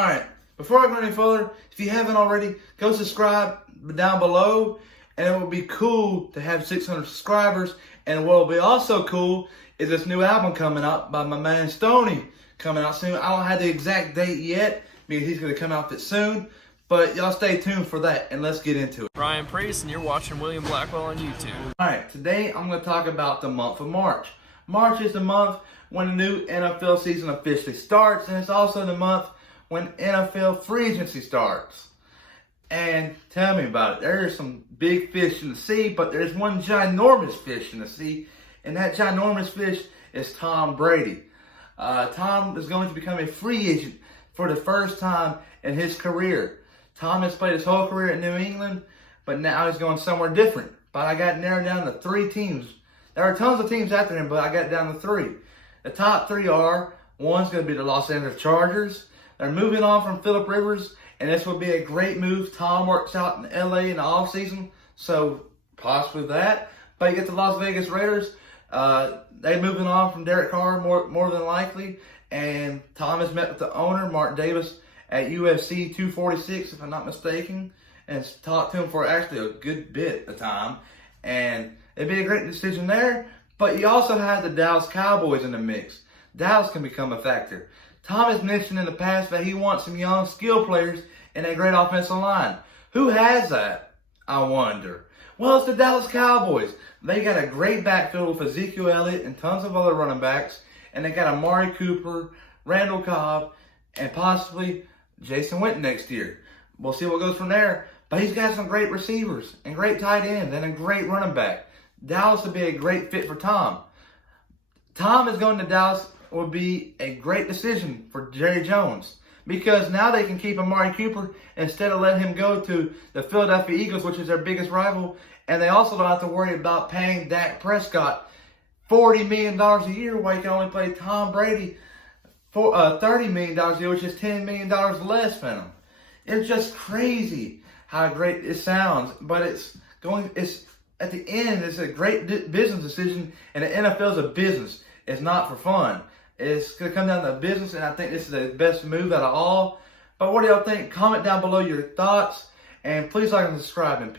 Alright, before I go any further, if you haven't already, go subscribe down below. And it would be cool to have 600 subscribers. And what will be also cool is this new album coming out by my man Stoney. Coming out soon. I don't have the exact date yet because he's going to come out soon. But y'all stay tuned for that and let's get into it. Ryan Priest, and you're watching William Blackwell on YouTube. Alright, today I'm going to talk about the month of March. March is the month when the new NFL season officially starts, and it's also the month when NFL free agency starts. And tell me about it. There are some big fish in the sea, but there's one ginormous fish in the sea, and that ginormous fish is Tom Brady. Tom is going to become a free agent for the first time in his career. Tom has played his whole career at New England, but now he's going somewhere different. But I got narrowed down to 3 teams. There are tons of teams after him, but I got it down to 3. The top 3 are, one's going to be the Los Angeles Chargers. They're moving on from Phillip Rivers, and this would be a great move. Tom works out in LA in the offseason, so possibly that. But you get the Las Vegas Raiders. They're moving on from Derek Carr more than likely. And Tom has met with the owner, Mark Davis, at UFC 246, if I'm not mistaken, and has talked to him for actually a good bit of time. And it'd be a great decision there. But you also have the Dallas Cowboys in the mix. Dallas can become a factor. Tom has mentioned in the past that he wants some young skill players and a great offensive line. Who has that, I wonder? Well, it's the Dallas Cowboys. They got a great backfield with Ezekiel Elliott and tons of other running backs. And they got Amari Cooper, Randall Cobb, and possibly Jason Witten next year. We'll see what goes from there. But he's got some great receivers and great tight ends and a great running back. Dallas would be a great fit for Tom. Tom is going to Dallas would be a great decision for Jerry Jones, because now they can keep Amari Cooper instead of letting him go to the Philadelphia Eagles, which is their biggest rival, and they also don't have to worry about paying Dak Prescott $40 million a year while you can only pay Tom Brady for $30 million a year, which is $10 million less than him. It's just crazy how great it sounds, but it's at the end, it's a great business decision, and the NFL is a business. It's not for fun. It's going to come down to business, and I think this is the best move out of all. But what do y'all think? Comment down below your thoughts, and please like and subscribe. And